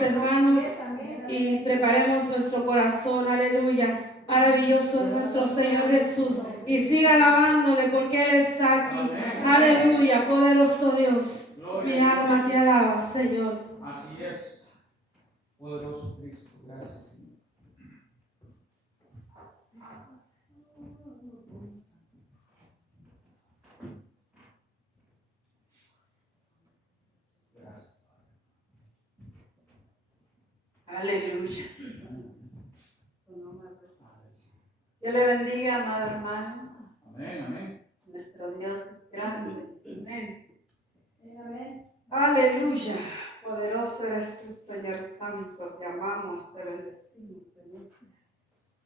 hermanos, y preparemos nuestro corazón, aleluya. Maravilloso es nuestro Señor Jesús. Y siga alabándole porque Él está aquí. Aleluya, poderoso Dios. Mi alma te alaba, Señor. Así es. Poderoso Cristo. Gracias, Señor. Gracias. Aleluya. Dios le bendiga, amado hermano. Amén, amén. Nuestro Dios es grande. Amén. Aleluya. Poderoso eres tú, Señor Santo. Te amamos, te bendecimos, Señor.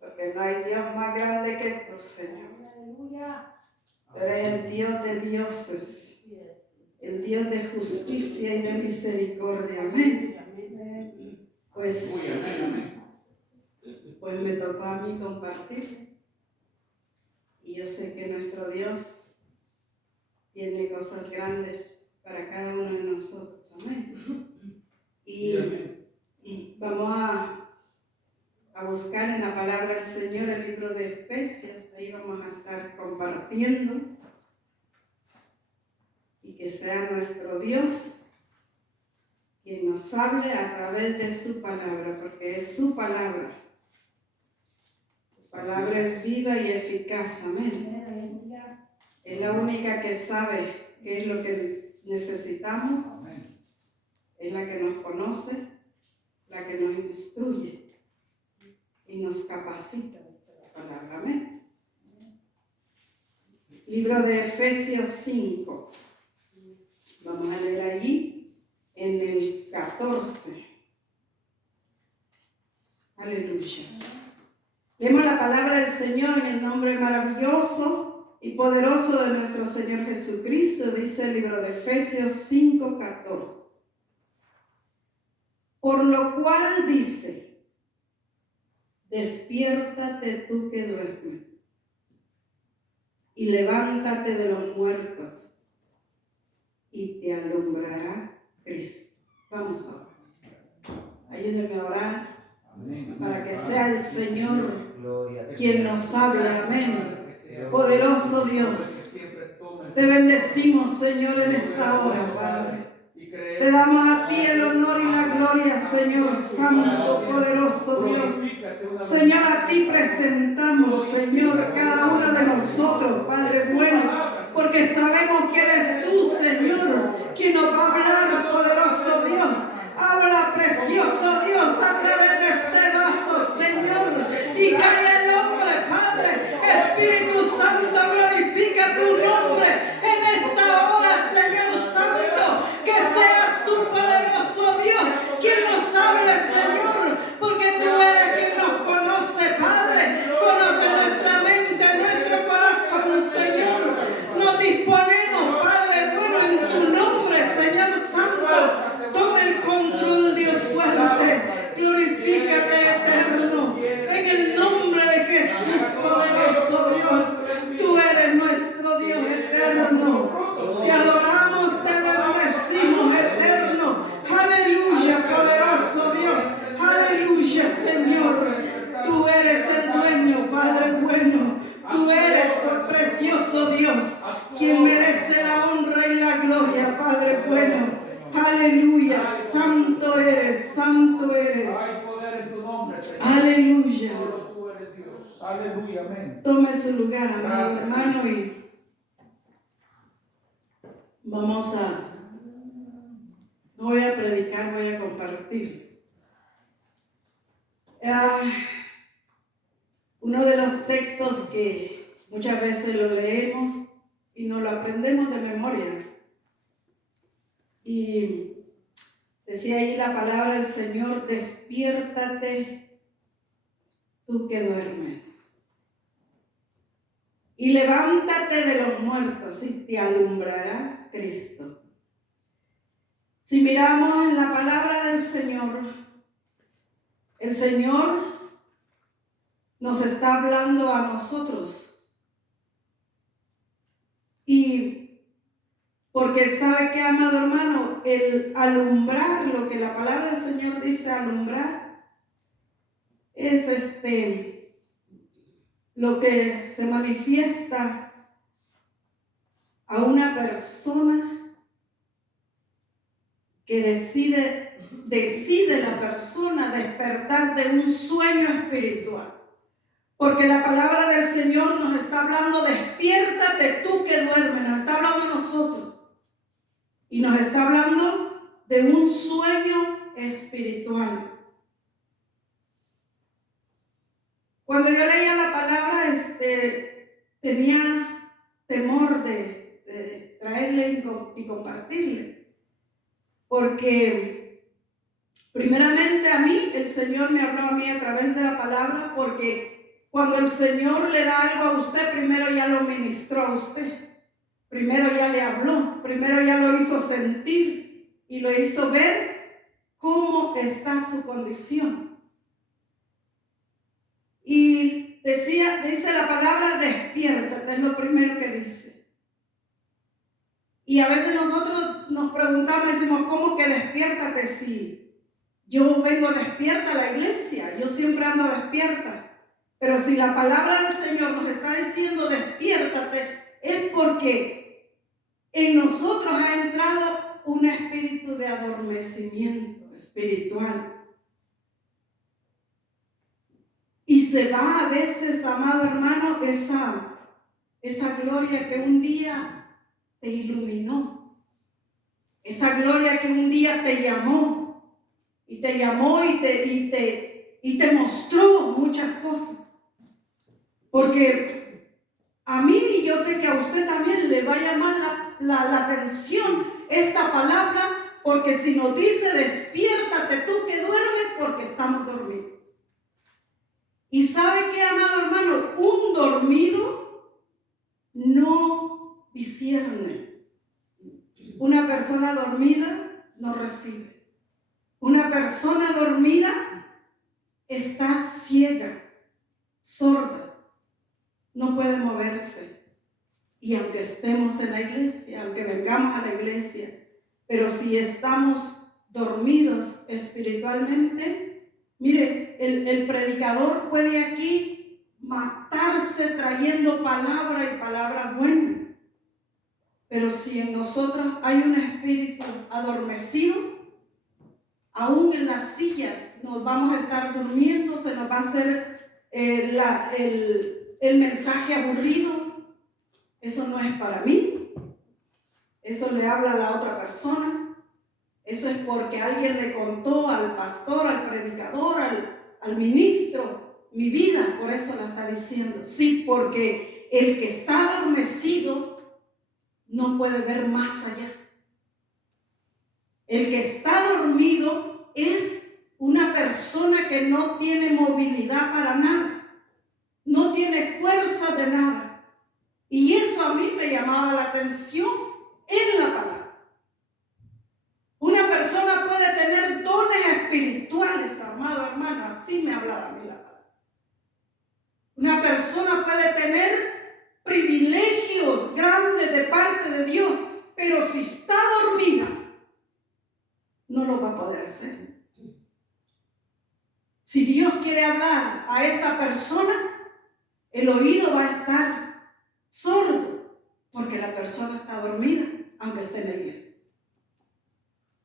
Porque no hay Dios más grande que tú, Señor. Aleluya. Tú eres el Dios de dioses. El Dios de justicia y de misericordia. Amén. Pues me tocó a mí compartir. Y yo sé que nuestro Dios tiene cosas grandes para cada uno de nosotros. Amén. Y vamos a buscar en la palabra del Señor el libro de Efesios. Ahí vamos a estar compartiendo. Y que sea nuestro Dios quien nos hable a través de su palabra, porque es su palabra. Su palabra es viva y eficaz. Amén. Es la única que sabe qué es lo que necesitamos. Amén. Es la que nos conoce, la que nos instruye y nos capacita de la palabra. Amén. Libro de Efesios 5. Vamos a leer allí en el 14. Aleluya. Leemos la palabra del Señor en el nombre maravilloso y poderoso de nuestro Señor Jesucristo. Dice el libro de Efesios 5:14. Por lo cual dice: despiértate tú que duermes, y levántate de los muertos, y te alumbrará Cristo. Vamos a orar. Ayúdeme a orar. Amén. Para que sea el Señor quien nos hable. Amén. Poderoso Dios, te bendecimos, Señor, en esta hora, Padre. Te damos a ti el honor y la gloria, Señor Santo, poderoso Dios. Señor, a ti presentamos, Señor, cada uno de nosotros, Padre bueno, porque sabemos que eres tú, Señor, quien nos va a hablar, poderoso Dios. Habla, precioso Dios, a través de este vaso, Señor, y calla el hombre, Padre. Espíritu Santo, glorifica tu nombre en esta hora, Señor Santo. Que seas tú, poderoso Dios, quien nos hable, Señor, porque tú eres quien nos conoce, Padre. Conoce nuestra mente, nuestro corazón, Señor. Nos disponemos, Padre bueno, en tu nombre, Señor Santo. Toma el control, Dios fuerte. Glorifícate, eterno. En el nombre de Jesús, poderoso Dios. Tú eres nuestro Dios eterno. Te adoramos, te bendecimos, eterno. Aleluya, poderoso Dios. Aleluya, Señor. Tú eres el dueño, Padre bueno. Tú eres, por precioso Dios, quien merece la honra y la gloria, Padre bueno. Aleluya, santo eres, santo eres. Hay poder en tu nombre, Señor. Aleluya. Solo tú eres Dios. Aleluya, amén. Tome su lugar, amado Gracias, hermano, y vamos no voy a predicar, voy a compartir. Uno de los textos que muchas veces lo leemos y nos lo aprendemos de memoria. Y decía ahí la palabra del Señor: despiértate tú que duermes, y levántate de los muertos, y te alumbrará Cristo. Si miramos en la palabra del Señor, el Señor nos está hablando a nosotros. Y Porque sabe que, amado hermano, el alumbrar, lo que la palabra del Señor dice, alumbrar, es lo que se manifiesta a una persona que decide la persona despertar de un sueño espiritual. Porque la palabra del Señor nos está hablando, despiértate tú que duermes, nos está hablando a nosotros. Y nos está hablando de un sueño espiritual. Cuando yo leía la palabra, tenía temor de traerle y compartirle. Porque primeramente a mí, el Señor me habló a mí a través de la palabra, porque cuando el Señor le da algo a usted, primero ya lo ministró a usted. Primero ya le habló, primero ya lo hizo sentir y lo hizo ver cómo está su condición. Y dice la palabra, despiértate, es lo primero que dice. Y a veces nosotros nos preguntamos, decimos, ¿cómo que despiértate si yo vengo despierta a la iglesia? Yo siempre ando despierta. Pero si la palabra del Señor nos está diciendo despiértate, es porque en nosotros ha entrado un espíritu de adormecimiento espiritual. Y se va a veces, amado hermano, esa gloria que un día te iluminó. Esa gloria que un día te llamó. Y te llamó y te mostró muchas cosas. Porque a mí, y yo sé que a usted también le va a llamar la atención esta palabra, porque si nos dice despiértate tú que duermes, porque estamos dormidos. Y sabe que, amado hermano, un dormido no discierne. Una persona dormida no recibe. Una persona dormida está ciega, sorda, no puede moverse. Y aunque estemos en la iglesia, aunque vengamos a la iglesia, pero si estamos dormidos espiritualmente, mire, el predicador puede aquí matarse trayendo palabra y palabra buena. Pero si en nosotros hay un espíritu adormecido, aún en las sillas nos vamos a estar durmiendo, se nos va a hacer el mensaje aburrido. Eso no es para mí. Eso le habla a la otra persona. Eso es porque alguien le contó al pastor, al predicador, al ministro, mi vida, por eso la está diciendo. Sí, porque el que está adormecido no puede ver más allá. El que está dormido es una persona que no tiene movilidad para nada, no tiene fuerza de nada. Y eso a mí me llamaba la atención en la palabra. Una persona puede tener dones espirituales, amado hermano, así me hablaba a mí la palabra. Una persona puede tener privilegios grandes de parte de Dios, pero si está dormida, no lo va a poder hacer. Si Dios quiere hablar a esa persona, el oído va a estar sordo, porque la persona está dormida, aunque esté en la iglesia.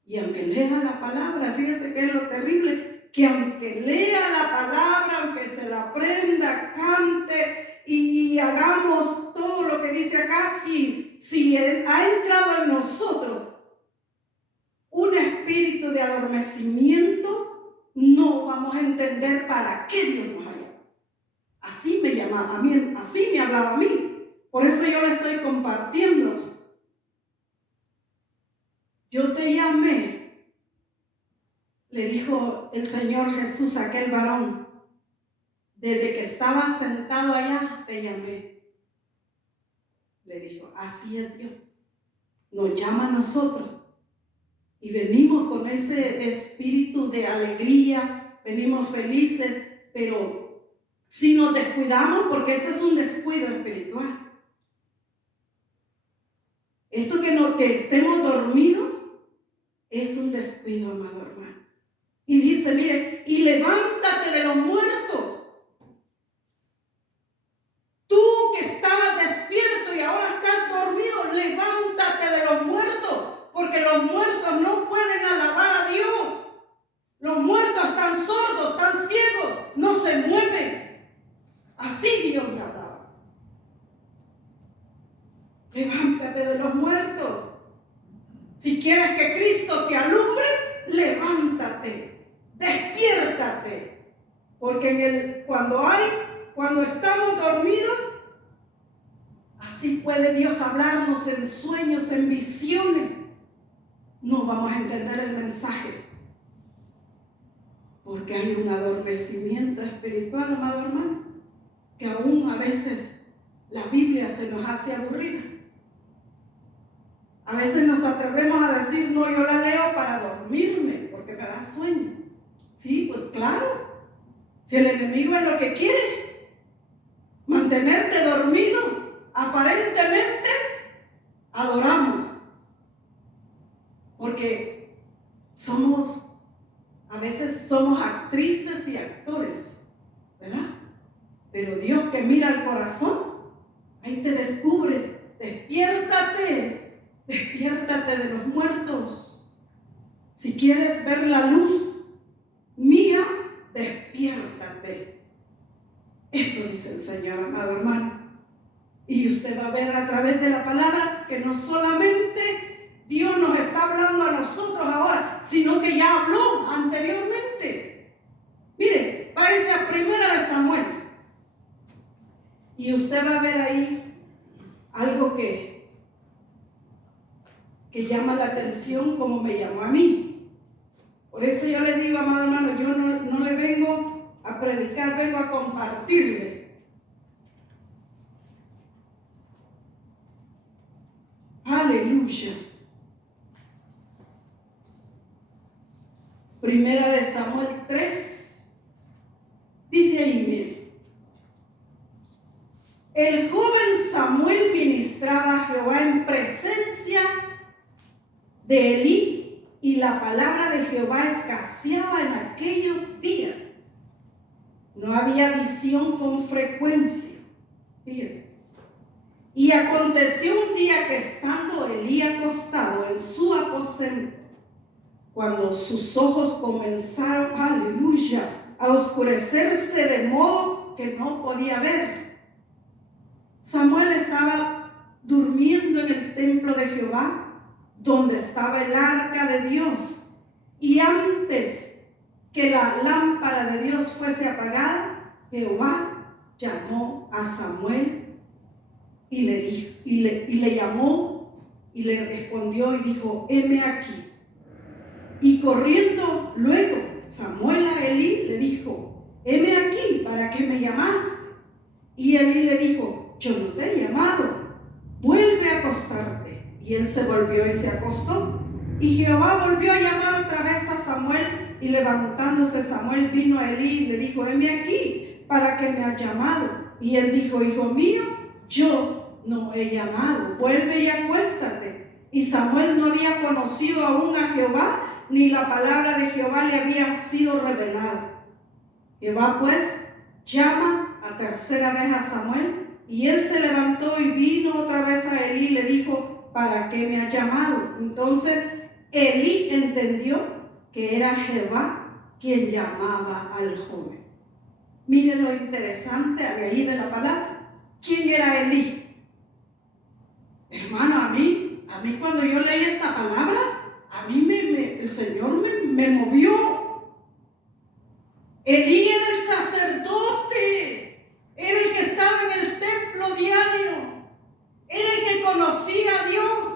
Y aunque lea la palabra, fíjese que es lo terrible, que aunque lea la palabra, aunque se la aprenda, cante y hagamos todo lo que dice acá, si ha entrado en nosotros un espíritu de adormecimiento, no vamos a entender para qué Dios nos ha llamado. Así me llamaba a mí, así me hablaba a mí. Por eso yo le estoy compartiendo. Yo te llamé, le dijo el Señor Jesús a aquel varón, desde que estaba sentado allá, te llamé. Le dijo, así es Dios. Nos llama a nosotros. Y venimos con ese espíritu de alegría, venimos felices, pero si nos descuidamos, porque esto es un descuido espiritual. Esto que estemos dormidos es un descuido, amado hermano. Y dice, mire, y levántate de los muertos. Tú que estabas despierto y ahora estás dormido, levántate de los muertos, porque los muertos no pueden alabar a Dios. Los muertos están sordos, están ciegos, no se mueven. Así Dios me hablaba. Levántate de los muertos. Si quieres que Cristo te alumbre, levántate, despiértate. Porque cuando estamos dormidos, así puede Dios hablarnos en sueños, en visiones. No vamos a entender el mensaje. Porque hay un adormecimiento espiritual, amado hermano, que aún a veces la Biblia se nos hace aburrida. A veces nos atrevemos a decir, no, yo la leo para dormirme, porque me da sueño. Sí, pues claro. Si el enemigo es lo que quiere, mantenerte dormido, aparentemente adoramos. Porque a veces somos actrices y actores, ¿verdad? Pero Dios que mira al corazón, ahí te descubre. Despiértate, despiértate de los muertos. Si quieres ver la luz mía, despiértate. Eso dice el Señor, amado hermano. Y usted va a ver a través de la palabra que no solamente Dios nos está hablando a nosotros ahora, sino que ya habló anteriormente. Mire, váyase a 1 de Samuel. Y usted va a ver ahí algo que llama la atención como me llamó a mí. Por eso yo le digo, amado hermano, yo no le vengo a predicar, vengo a compartirle. Aleluya. 1 de Samuel 3 dice ahí, mire, el joven Samuel ministraba a Jehová en presencia de Elí, y la palabra de Jehová escaseaba en aquellos días. No había visión con frecuencia. Fíjese. Y aconteció un día que estando Elí acostado en su aposento, cuando sus ojos comenzaron, aleluya, a oscurecerse de modo que no podía ver, Samuel estaba durmiendo en el templo de Jehová, donde estaba el arca de Dios. Y antes que la lámpara de Dios fuese apagada, Jehová llamó a Samuel y le llamó y le respondió y dijo, heme aquí. Y corriendo luego Samuel a Elí le dijo, heme aquí, ¿para qué me llamaste? Y Elí le dijo, yo no te he llamado, vuelve a acostarte. Y él se volvió y se acostó. Y Jehová volvió a llamar otra vez a Samuel, y levantándose Samuel vino a Elí y le dijo, heme aquí, ¿para qué me has llamado? Y él dijo, hijo mío, yo no he llamado, vuelve y acuéstate. Y Samuel no había conocido aún a Jehová, ni la palabra de Jehová le había sido revelada. Jehová pues llama a tercera vez a Samuel, y él se levantó y vino otra vez a Elí y le dijo, ¿para qué me has llamado? Entonces Elí entendió que era Jehová quien llamaba al joven. Miren lo interesante de ahí de la palabra. ¿Quién era Elí? Hermano, a mí cuando yo leí esta palabra, a mí el Señor me movió. Elí era el sacerdote, era el que estaba en el templo diario, era el que conocía a Dios,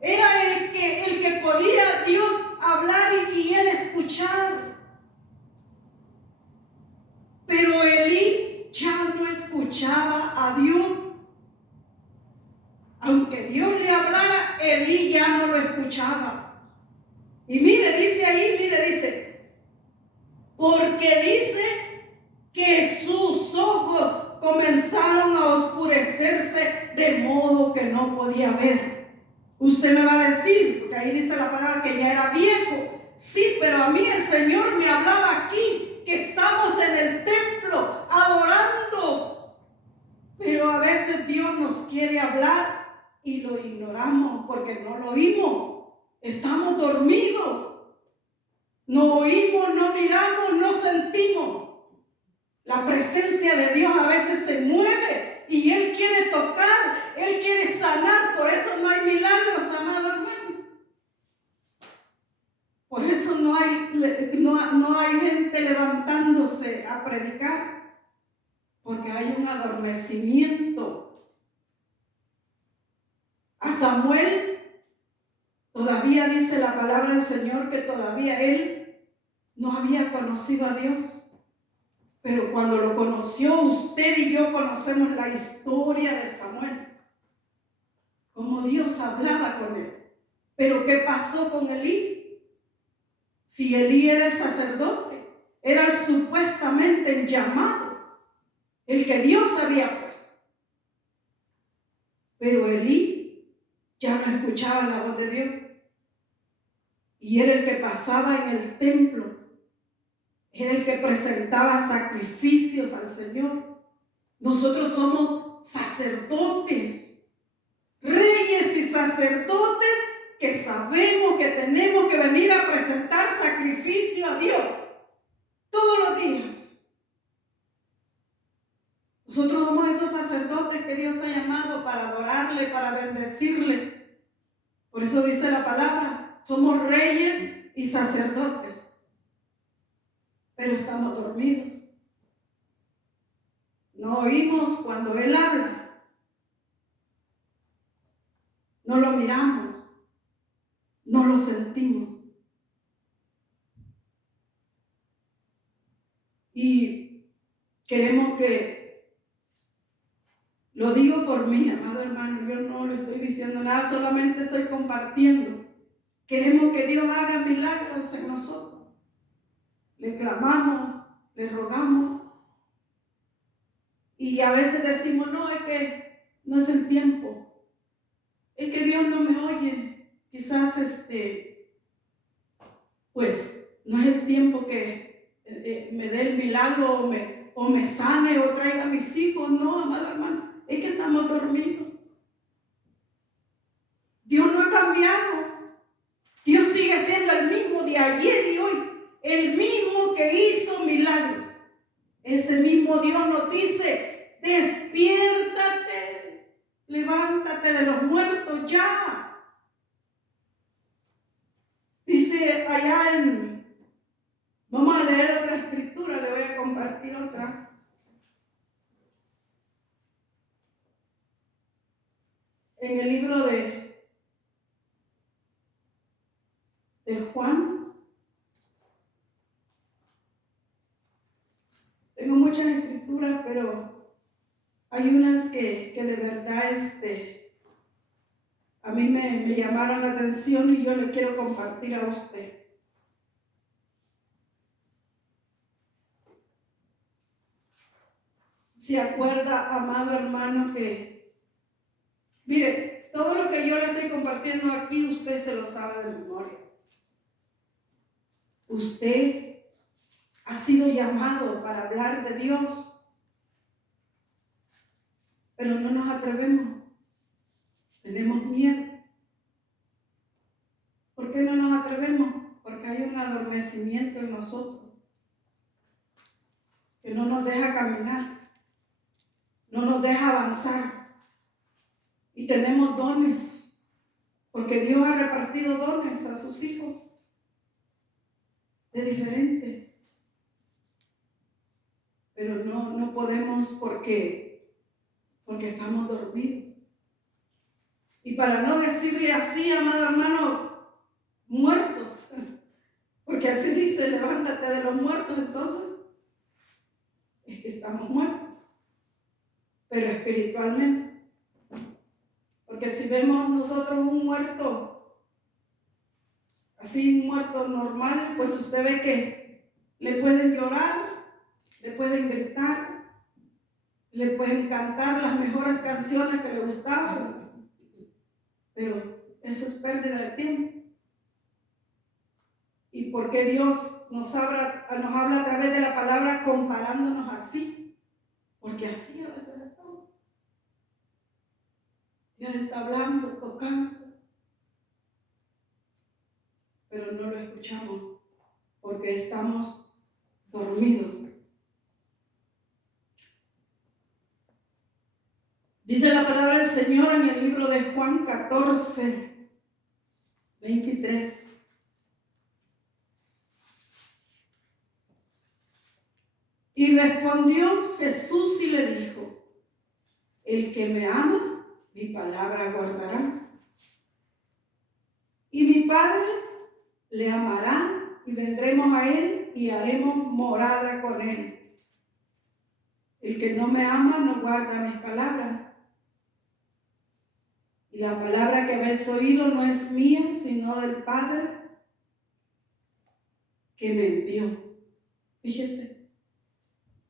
era el que podía Dios hablar y él escuchar. Pero Elí ya no escuchaba a Dios. Aunque Dios le hablara, Elí ya no lo escuchaba. Y dice, porque dice que sus ojos comenzaron a oscurecerse de modo que no podía ver. Usted me va a decir, porque ahí dice la palabra que ya era viejo. Sí, pero a mí el Señor me hablaba aquí, que estamos en el templo adorando. Pero a veces Dios nos quiere hablar y lo ignoramos porque no lo oímos. Estamos dormidos. No oímos, no miramos, no sentimos. La presencia de Dios a veces se mueve y Él quiere tocar, Él quiere sanar. Por eso no hay milagros, amado hermano. Por eso no hay gente levantándose a predicar, porque hay un adormecimiento. A Samuel todavía dice la palabra del Señor que todavía él no había conocido a Dios. Pero cuando lo conoció, usted y yo conocemos la historia de Samuel, cómo Dios hablaba con él. Pero ¿qué pasó con Elí? Si Elí era el sacerdote, era supuestamente el llamado, el que Dios había puesto. Pero Elí ya no escuchaba la voz de Dios. Y era el que pasaba en el templo, era el que presentaba sacrificios al Señor. Nosotros somos sacerdotes, reyes y sacerdotes, que sabemos que tenemos que venir a presentar sacrificio a Dios todos los días. Nosotros somos esos sacerdotes que Dios ha llamado para adorarle, para bendecirle. Por eso dice la palabra, somos reyes y sacerdotes, pero estamos dormidos. No oímos cuando Él habla, no lo miramos, no lo sentimos. Y queremos que, lo digo por mí, amado hermano, yo no le estoy diciendo nada, solamente estoy compartiendo. Queremos que Dios haga milagros en nosotros. Le clamamos, le rogamos. Y a veces decimos, no, es que no es el tiempo. Es que Dios no me oye. Quizás pues no es el tiempo que me dé el milagro o me sane o traiga a mis hijos. No, amado hermano, es que estamos dormidos. Dios no ha cambiado. Dios sigue siendo el mismo de ayer y hoy, el mismo que hizo milagros. Ese mismo Dios nos dice, despiértate, levántate de los muertos ya. Dice allá vamos a leer otra escritura, le voy a compartir otra. En el libro de Juan. Tengo muchas escrituras, pero hay unas que de verdad a mí me llamaron la atención y yo le quiero compartir a usted. ¿Se acuerda, amado hermano, que, mire, todo lo que yo le estoy compartiendo aquí, usted se lo sabe de memoria? Usted ha sido llamado para hablar de Dios, pero no nos atrevemos. Tenemos miedo. ¿Por qué no nos atrevemos? Porque hay un adormecimiento en nosotros que no nos deja caminar, no nos deja avanzar. Y tenemos dones, porque Dios ha repartido dones a sus hijos de diferente. Pero no podemos porque estamos dormidos. Y para no decirle así, amado hermano, muertos, porque así dice, levántate de los muertos, entonces es que estamos muertos, pero espiritualmente. Porque si vemos nosotros un muerto, así un muerto normal, pues usted ve que le pueden llorar, le pueden gritar, Le pueden cantar las mejores canciones que le gustaban, pero eso es pérdida de tiempo. ¿Y por qué Dios nos habla a través de la palabra comparándonos así? Porque así a veces estamos. Dios está hablando, tocando, pero no lo escuchamos porque estamos dormidos. Dice la palabra del Señor en el libro de Juan 14, 23. Y respondió Jesús y le dijo: el que me ama, mi palabra guardará. Y mi Padre le amará y vendremos a él y haremos morada con él. El que no me ama no guarda mis palabras. Y la palabra que habéis oído no es mía, sino del Padre que me envió. Fíjese.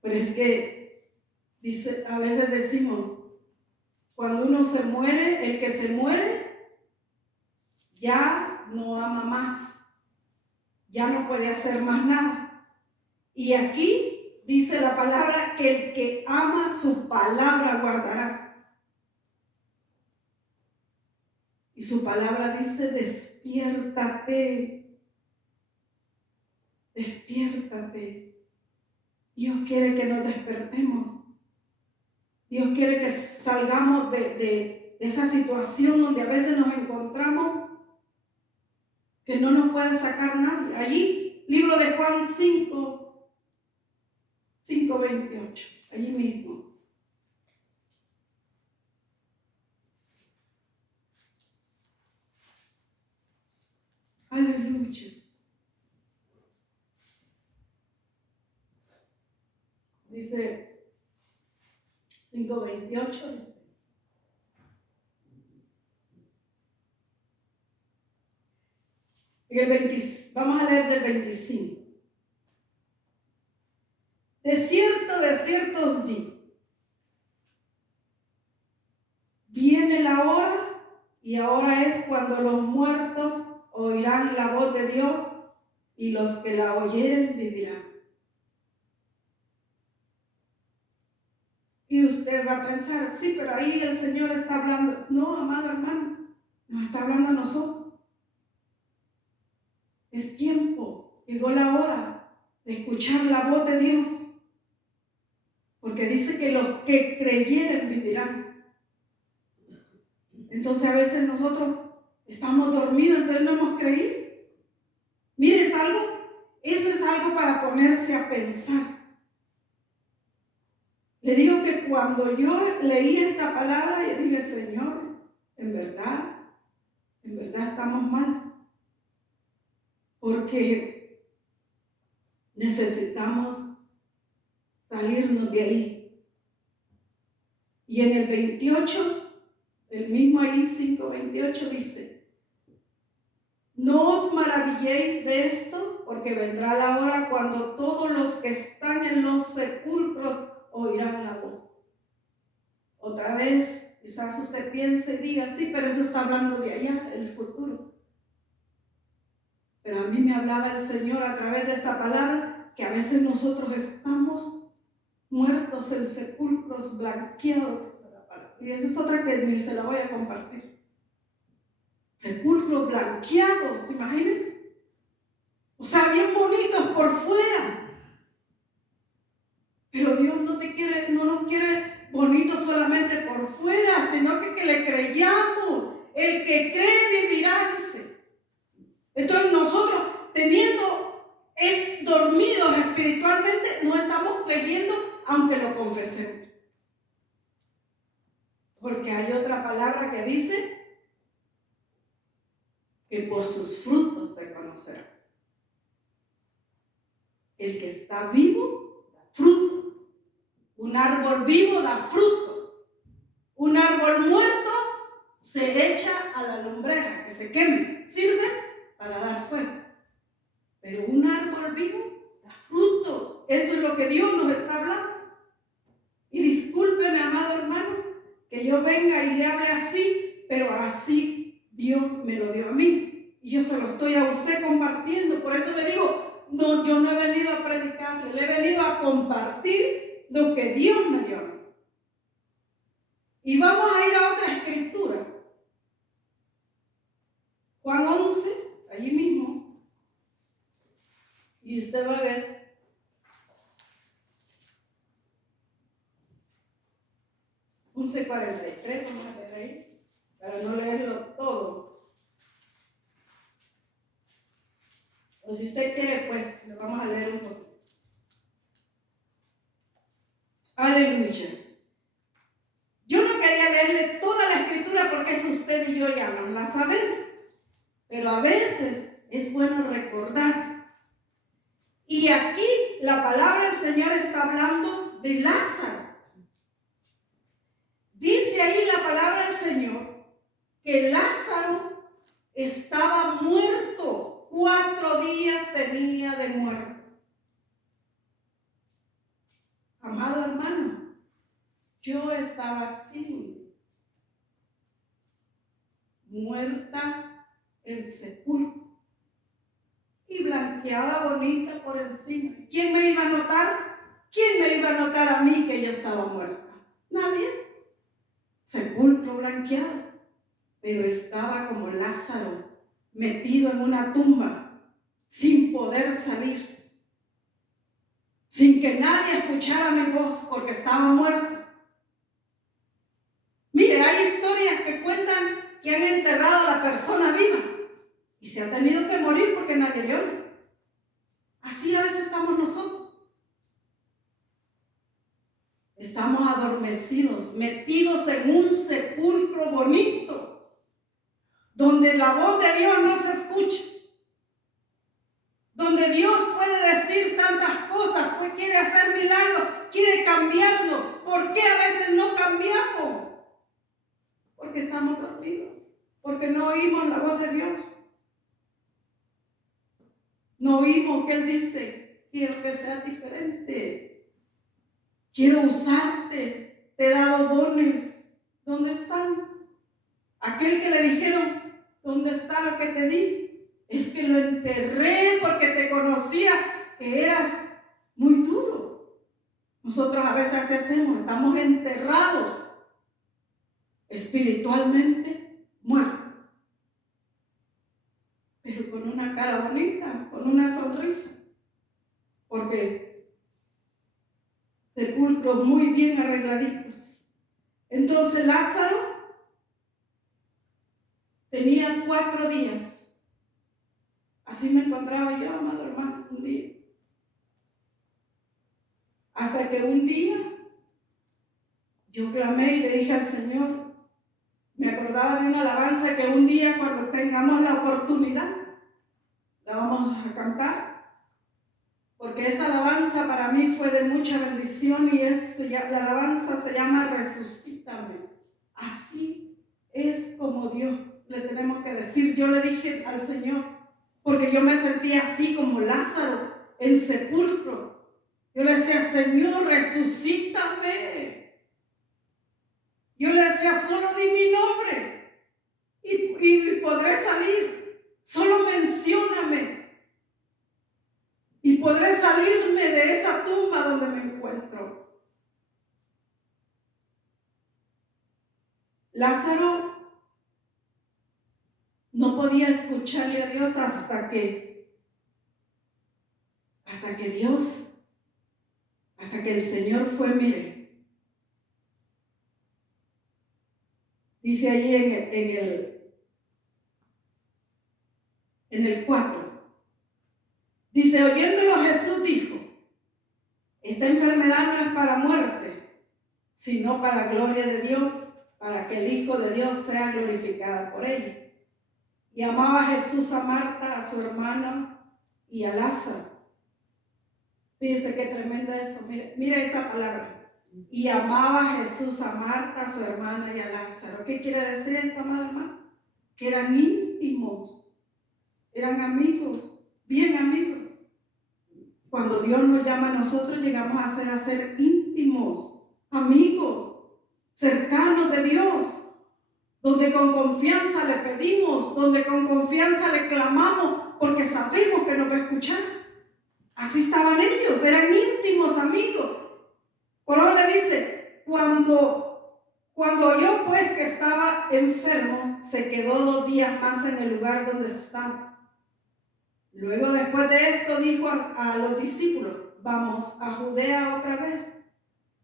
Pero es que dice, a veces decimos, cuando uno se muere, el que se muere ya no ama más, ya no puede hacer más nada. Y aquí dice la palabra que el que ama su palabra guardará. Y su palabra dice: despiértate, despiértate. Dios quiere que nos despertemos. Dios quiere que salgamos de esa situación donde a veces nos encontramos que no nos puede sacar nadie. Allí, libro de Juan 5:28, allí mismo. Aleluya. Dice 5:28, dice: vamos a leer del 25. De cierto os digo, viene la hora, y ahora es cuando los muertos oirán la voz de Dios, y los que la oyeren vivirán. Y usted va a pensar, sí, pero ahí el Señor está hablando. No, amado hermano, nos está hablando a nosotros. Es tiempo, llegó la hora de escuchar la voz de Dios. Porque dice que los que creyeren vivirán. Entonces a veces nosotros estamos dormidos, entonces no hemos creído. Mire, eso es algo para ponerse a pensar. Le digo que cuando yo leí esta palabra, yo dije: Señor, en verdad estamos mal. Porque necesitamos salirnos de ahí. Y en el 28, el mismo ahí 5:28 dice: no os maravilléis de esto, porque vendrá la hora cuando todos los que están en los sepulcros oirán la voz. Otra vez, quizás usted piense y diga: sí, pero eso está hablando de allá, el futuro. Pero a mí me hablaba el Señor a través de esta palabra, que a veces nosotros estamos muertos en sepulcros blanqueados. Y esa es otra que ni se la voy a compartir. Sepulcros blanqueados, imagínense. O sea, bien bonitos por fuera. Pero Dios no nos quiere bonitos solamente por fuera, sino que le creyamos. El que cree vivirá, dice. Entonces nosotros, dormidos espiritualmente, no estamos creyendo aunque lo confesemos. Porque hay otra palabra que dice que por sus frutos se conocerá. El que está vivo da fruto. Un árbol vivo da frutos. Un árbol muerto se echa a la lumbrera, que se queme. Sirve para dar fuego. Pero un árbol vivo da frutos. Eso es lo que Dios nos está hablando. Y disculpe yo venga y le hable así, pero así Dios me lo dio a mí. Y yo se lo estoy a usted compartiendo. Por eso le digo, no, yo no he venido a predicarle, le he venido a compartir lo que Dios me dio a mí. Y vamos a ir a otra escritura. Juan 11, allí mismo. Y usted va a ver. 11:43, vamos a leer ahí, para no leerlo todo. O si usted quiere, pues, lo vamos a leer un poco. Aleluya. Yo no quería leerle toda la escritura porque es usted y yo ya nos la sabemos. Pero a veces es bueno recordar. Y aquí la palabra del Señor está hablando de Lázaro. Dice ahí la palabra del Señor que Lázaro estaba muerto. 4 días tenía de muerto. Amado hermano, yo estaba así, muerta en sepulcro y blanqueada bonita por encima. ¿Quién me iba a notar? ¿Quién me iba a notar a mí que yo estaba muerta? Nadie. Sepulcro blanqueado, pero estaba como Lázaro, metido en una tumba, sin poder salir, sin que nadie escuchara mi voz, porque estaba muerto. Mire, hay historias que cuentan que han enterrado a la persona viva y se ha tenido que morir porque nadie le oye. Así a veces estamos nosotros. Estamos adormecidos, metidos en un sepulcro bonito, donde la voz de Dios no se escucha, donde Dios puede decir tantas cosas, pues quiere hacer milagros, quiere cambiarnos. ¿Por qué a veces no cambiamos? Porque estamos dormidos, porque no oímos la voz de Dios. No oímos que Él dice, quiero que seas diferente. Quiero usarte, te he dado dones. ¿Dónde están? Aquel que le dijeron, ¿dónde está lo que te di? Es que lo enterré porque te conocía que eras muy duro. Nosotros a veces así hacemos, estamos enterrados espiritualmente, muertos, pero con una cara bonita, con una sonrisa, porque sepulcros muy bien arregladitos. Entonces Lázaro tenía 4 días. Así me encontraba yo, amado hermano, un día. Hasta que un día yo clamé y le dije al Señor, me acordaba de una alabanza que un día cuando tengamos la oportunidad la vamos a cantar. Porque esa alabanza para mí fue de mucha bendición y la alabanza se llama Resucítame. Así es como Dios le tenemos que decir. Yo le dije al Señor, porque yo me sentía así como Lázaro en sepulcro. Yo le decía, Señor, resucítame. Yo le decía, solo di mi nombre y podré salir. Solo mencióname. Y podré salirme de esa tumba donde me encuentro. Lázaro no podía escucharle a Dios hasta que el Señor fue, mire. Dice allí en el 4. Dice, oyéndolo Jesús dijo, esta enfermedad no es para muerte, sino para gloria de Dios, para que el Hijo de Dios sea glorificado por ella. Y amaba Jesús a Marta, a su hermana y a Lázaro. Fíjese qué tremenda eso, mire esa palabra. Y amaba Jesús a Marta, a su hermana y a Lázaro. ¿Qué quiere decir esto, amado hermano? Que eran íntimos, eran amigos, bien amigos. Cuando Dios nos llama a nosotros, llegamos a ser íntimos, amigos, cercanos de Dios, donde con confianza le pedimos, donde con confianza le clamamos, porque sabemos que nos va a escuchar. Así estaban ellos, eran íntimos amigos. Por eso le dice, cuando oyó pues que estaba enfermo, se quedó 2 días más en el lugar donde estaba. Luego, después de esto, dijo a los discípulos, vamos a Judea otra vez.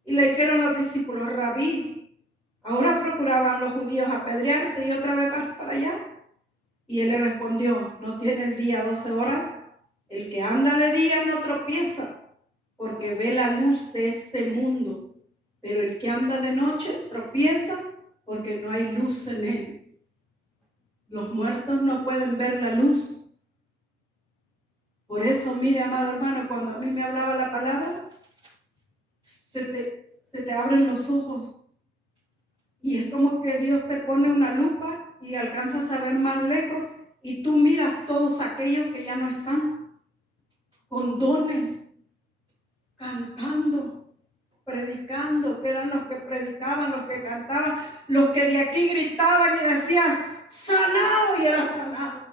Y le dijeron los discípulos, Rabí, ahora procuraban los judíos apedrearte y otra vez vas para allá. Y él le respondió, ¿no tiene el día 12 horas? El que anda de día no tropieza, porque ve la luz de este mundo. Pero el que anda de noche tropieza, porque no hay luz en él. Los muertos no pueden ver la luz. Por eso, mire, amado hermano, cuando a mí me hablaba la palabra, se te abren los ojos. Y es como que Dios te pone una lupa y alcanzas a ver más lejos y tú miras todos aquellos que ya no están, con dones, cantando, predicando, que eran los que predicaban, los que cantaban, los que de aquí gritaban y decían, sanado, y era sanado.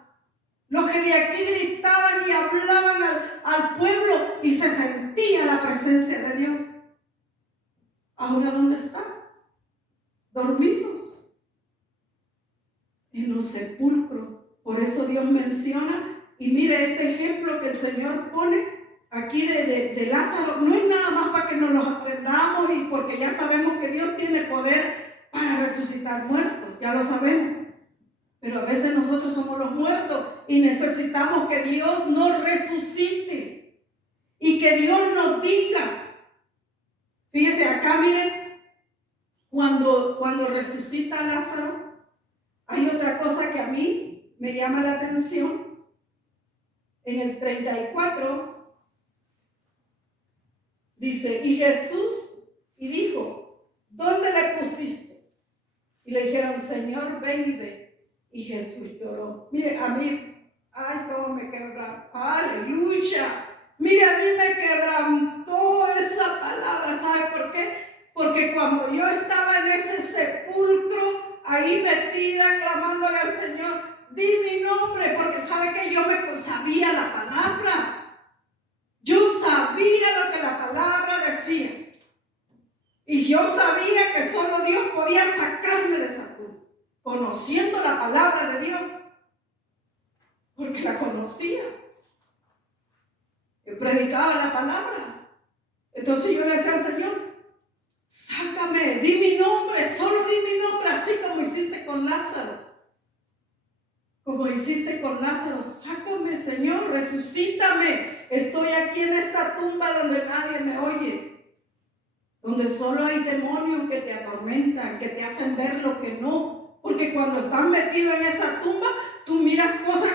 Los que de aquí gritaban y hablaban al pueblo y se sentía la presencia de Dios. ¿Ahora dónde están? Dormidos en los sepulcros. Por eso Dios menciona, y mire este ejemplo que el Señor pone aquí de Lázaro. No es nada más para que nos los aprendamos y porque ya sabemos que Dios tiene poder para resucitar muertos, ya lo sabemos. Pero a veces nosotros somos los muertos y necesitamos que Dios nos resucite y que Dios nos diga. Fíjese acá, miren, cuando resucita a Lázaro, hay otra cosa que a mí me llama la atención. En el 34 dice, y Jesús, y dijo, ¿dónde le pusiste? Y le dijeron, Señor, ven y ve. Y Jesús lloró. Mire, a mí, ay, cómo me quebrantó, aleluya. Mire, a mí me quebrantó esa palabra. ¿Sabe por qué? Porque cuando yo estaba en ese sepulcro, ahí metida, clamándole al Señor, di mi nombre, porque sabe que yo me sabía la palabra. Yo sabía lo que la palabra decía. Y yo sabía que solo Dios podía sacarme de esa cruz, conociendo la palabra de Dios, porque la conocía. Yo predicaba la palabra. Entonces yo le decía al Señor, sácame, di mi nombre, solo di mi nombre, así como hiciste con Lázaro. Como hiciste con Lázaro, sácame, Señor, resucítame. Estoy aquí en esta tumba donde nadie me oye, donde solo hay demonios que te atormentan, que te hacen ver lo que no. Porque cuando estás metido en esa tumba, tú miras cosas